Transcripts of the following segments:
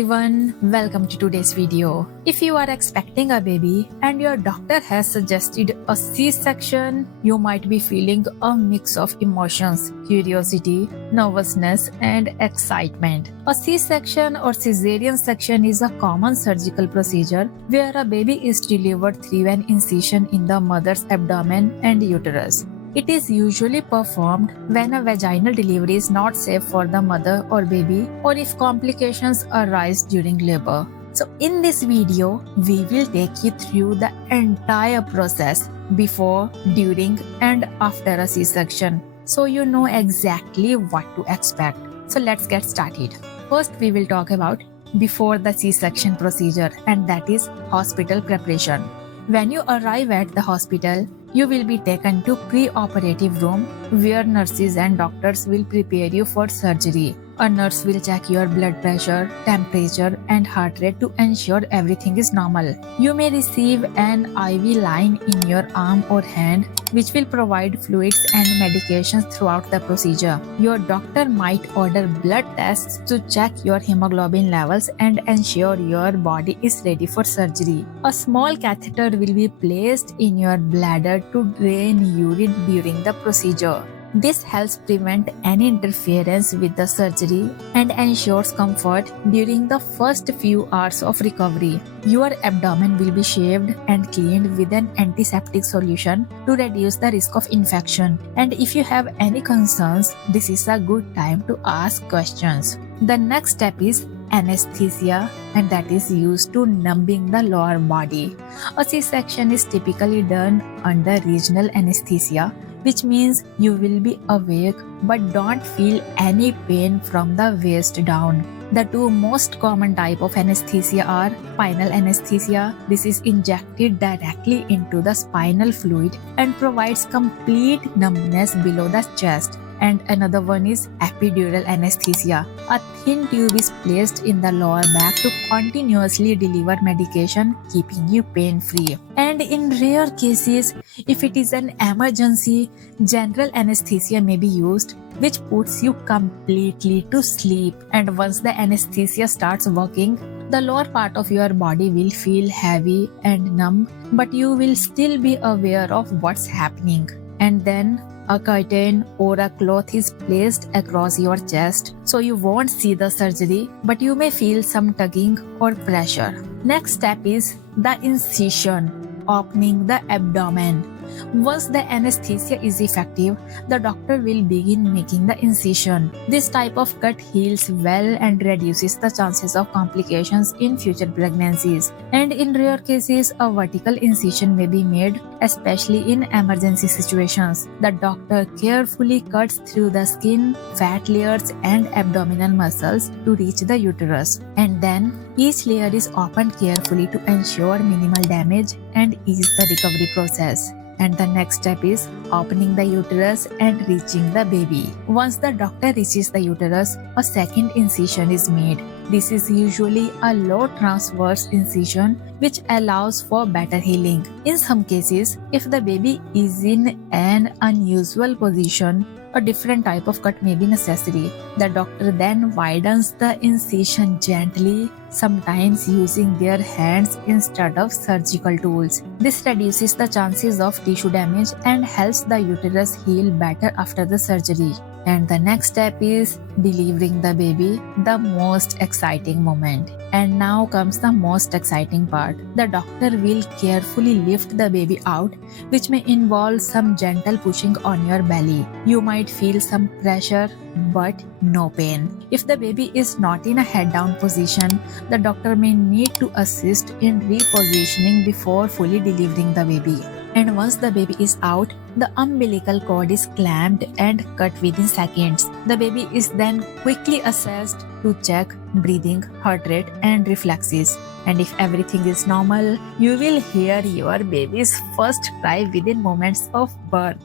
everyone, welcome to today's video. If you are expecting a baby and your doctor has suggested a C-section, you might be feeling a mix of emotions, curiosity, nervousness and excitement. A C-section or Cesarean section is a common surgical procedure where a baby is delivered through an incision in the mother's abdomen and uterus. It is usually performed when a vaginal delivery is not safe for the mother or baby, or if complications arise during labor. So in this video, we will take you through the entire process before, during and after a C-section, so you know exactly what to expect. So let's get started. First, we will talk about before the C-section procedure, and that is hospital preparation. When you arrive at the hospital, you will be taken to pre-operative room where nurses and doctors will prepare you for surgery. A nurse will check your blood pressure, temperature and heart rate to ensure everything is normal. You may receive an IV line in your arm or hand which will provide fluids and medications throughout the procedure. Your doctor might order blood tests to check your hemoglobin levels and ensure your body is ready for surgery. A small catheter will be placed in your bladder to drain urine during the procedure. This helps prevent any interference with the surgery and ensures comfort during the first few hours of recovery. Your abdomen will be shaved and cleaned with an antiseptic solution to reduce the risk of infection. And if you have any concerns, this is a good time to ask questions. The next step is anesthesia, and that is used to numbing the lower body. A C-section is typically done under regional anesthesia, which means you will be awake but don't feel any pain from the waist down. The two most common type of anesthesia are spinal anesthesia. This is injected directly into the spinal fluid and provides complete numbness below the chest. And another one is epidural anesthesia. A thin tube is placed in the lower back to continuously deliver medication, keeping you pain-free. And in rare cases, if it is an emergency, general anesthesia may be used, which puts you completely to sleep. And once the anesthesia starts working, the lower part of your body will feel heavy and numb, but you will still be aware of what's happening. And then a curtain or a cloth is placed across your chest, so you won't see the surgery, but you may feel some tugging or pressure. Next step is the incision, opening the abdomen. Once the anesthesia is effective, the doctor will begin making the incision. This type of cut heals well and reduces the chances of complications in future pregnancies. And in rare cases, a vertical incision may be made, especially in emergency situations. The doctor carefully cuts through the skin, fat layers and abdominal muscles to reach the uterus. And then each layer is opened carefully to ensure minimal damage and ease the recovery process. And the next step is opening the uterus and reaching the baby. Once the doctor reaches the uterus, a second incision is made. This is usually a low transverse incision which allows for better healing. In some cases, if the baby is in an unusual position, a different type of cut may be necessary. The doctor then widens the incision gently, sometimes using their hands instead of surgical tools. This reduces the chances of tissue damage and helps the uterus heal better after the surgery. And the next step is delivering the baby, the most exciting moment. And now comes the most exciting part. The doctor will carefully lift the baby out, which may involve some gentle pushing on your belly. You might feel some pressure, but no pain. If the baby is not in a head-down position, the doctor may need to assist in repositioning before fully delivering the baby. And once the baby is out, the umbilical cord is clamped and cut within seconds. The baby is then quickly assessed to check breathing, heart rate and reflexes. And if everything is normal, you will hear your baby's first cry within moments of birth.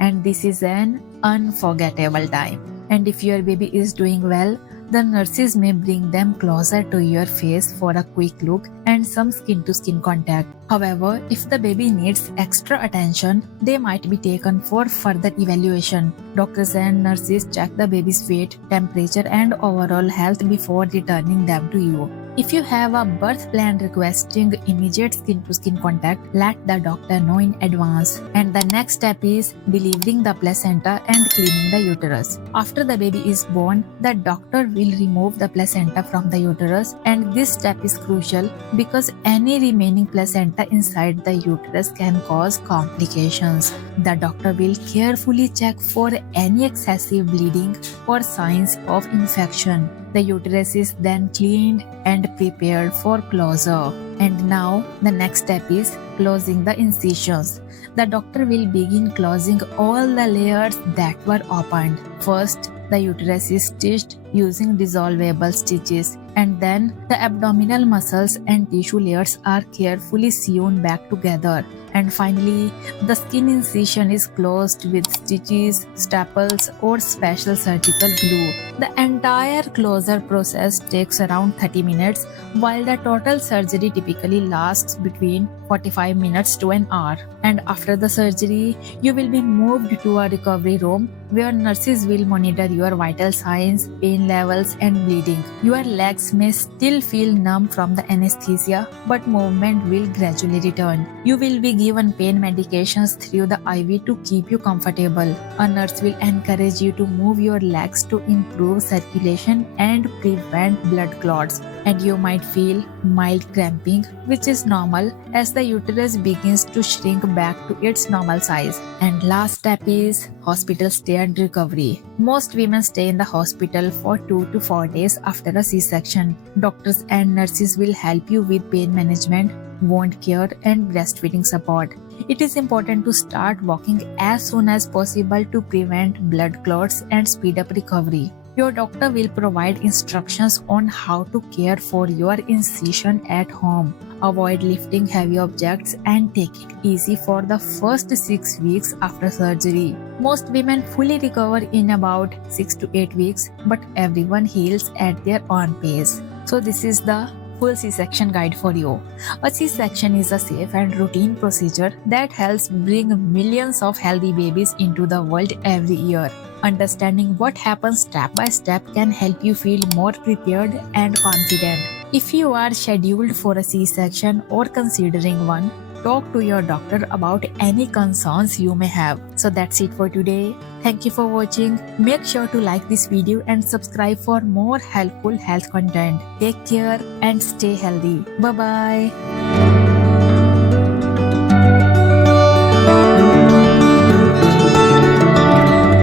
And this is an unforgettable time. And if your baby is doing well, the nurses may bring them closer to your face for a quick look and some skin-to-skin contact. However, if the baby needs extra attention, they might be taken for further evaluation. Doctors and nurses check the baby's weight, temperature, and overall health before returning them to you. If you have a birth plan requesting immediate skin-to-skin contact, let the doctor know in advance. And the next step is delivering the placenta and cleaning the uterus. After the baby is born, the doctor will remove the placenta from the uterus, and this step is crucial because any remaining placenta inside the uterus can cause complications. The doctor will carefully check for any excessive bleeding or signs of infection. The uterus is then cleaned and prepared for closure. And now the next step is closing the incisions. The doctor will begin closing all the layers that were opened. First, the uterus is stitched using dissolvable stitches, and then the abdominal muscles and tissue layers are carefully sewn back together. And finally, the skin incision is closed with stitches, staples, or special surgical glue. The entire closure process takes around 30 minutes, while the total surgery typically lasts between 45 minutes to an hour. And after the surgery, you will be moved to a recovery room where nurses will monitor your vital signs, pain levels, and bleeding. Your legs may still feel numb from the anesthesia, but movement will gradually return. You will be given pain medications through the IV to keep you comfortable. A nurse will encourage you to move your legs to improve circulation and prevent blood clots. And you might feel mild cramping, which is normal as the uterus begins to shrink back to its normal size. And last step is hospital stay and recovery. Most women stay in the hospital for 2 to 4 days after a C-section. Doctors and nurses will help you with pain management, wound care, and breastfeeding support. It is important to start walking as soon as possible to prevent blood clots and speed up recovery. Your doctor will provide instructions on how to care for your incision at home. Avoid lifting heavy objects and take it easy for the first 6 weeks after surgery. Most women fully recover in about 6 to 8 weeks, but everyone heals at their own pace. So this is the full C-section guide for you. A C-section is a safe and routine procedure that helps bring millions of healthy babies into the world every year. Understanding what happens step by step can help you feel more prepared and confident. If you are scheduled for a C-section or considering one, talk to your doctor about any concerns you may have. So that's it for today. Thank you for watching. Make sure to like this video and subscribe for more helpful health content. Take care and stay healthy. Bye-bye.